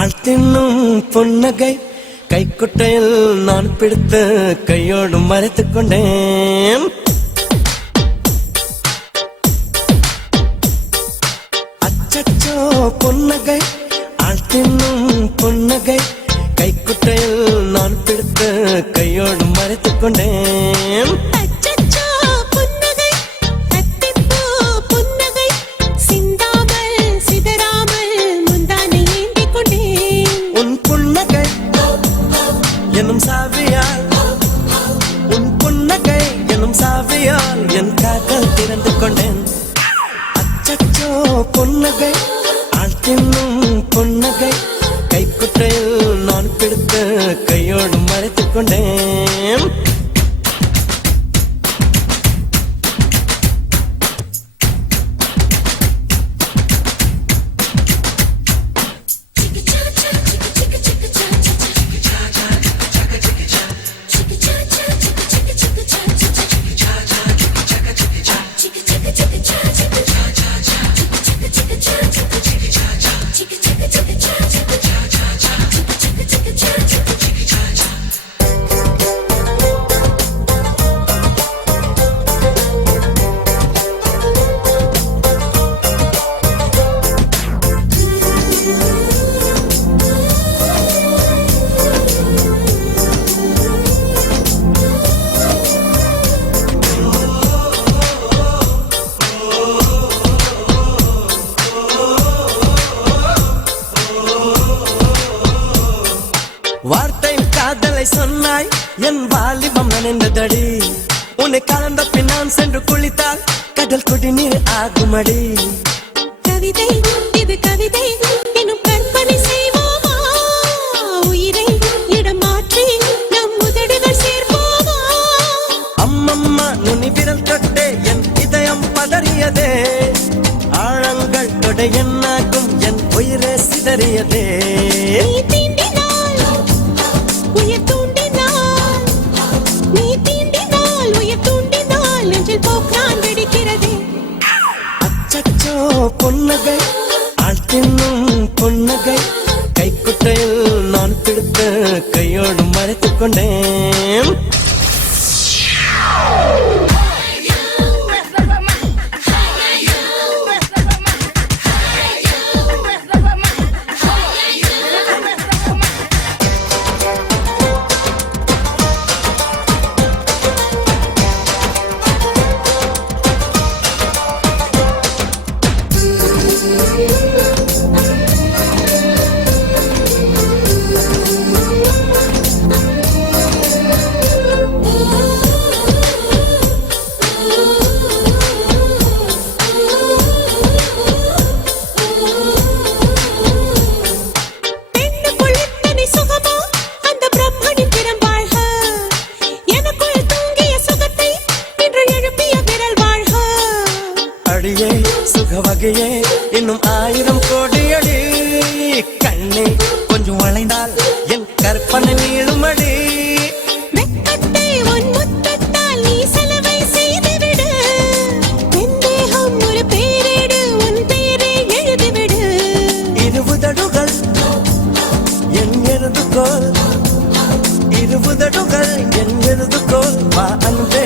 ஆழ்த்தின்னும் புன்னகை கைக்குட்டையில் நான் பிடித்து கையோடு மறைத்துக் கொண்டேன். அச்சச்சோ புன்னகை ஆழ்த்தின்னும் புன்னகை கைக்குட்டையில் நான் பிடித்து கையோடு மறைத்துக் கொண்டேன். எனும் சாவியால் உன் புன்னகை எனும் சாவியால் என் காதல் திறந்து கொண்டேன். அச்சச்சோ புன்னகை ஆழ்த்தின்னும் புன்னகை கைக்குட்டையில் நான் பிடித்து கையோடு மறைத்துக் கொண்டேன். வார்த்தை காதலை சொன்னாய் என் வாலிபம் நனைந்ததடி. உன்னை கலந்த பின் நான் சென்று குளித்தால் கடல் குடிநீர் ஆகுமடி. கவிதை இது கவிதை எனும் கற்பனை செய்வோமா, உயிரை இடம் மாற்றி நம் உதடுகள் சேர்ப்போமா. அம்மம்மா நுனி விரல் தொட்டே என் இதயம் பதறியதே. ஆழங்கள் தொட என்னாகும் என் உயிரே சிதறியதே. அச்சச்சோ புன்னகை ஆழ்த்தின்னும் புன்னகை கைக்குட்டையில் நான் பிடித்து கையோடு மறைத்துக் கொண்டேன். அடியே சுகவகையே இன்னும் 1000 கோடி அடி. கண்ணே கொஞ்சம் வளைந்தால் என் கற்பனை நீளுமடி. வெட்கத்தை உன் முத்தத்தால் நீ செலவை செய்துவிடு. என் தேகம் ஒரு பேரேடு, உன் பேரை எழுதிவிடு. இருபுதடுகள் என் எழுதுகோல், இருபுதடுகள் என் எழுதுகோல். வா அன்பே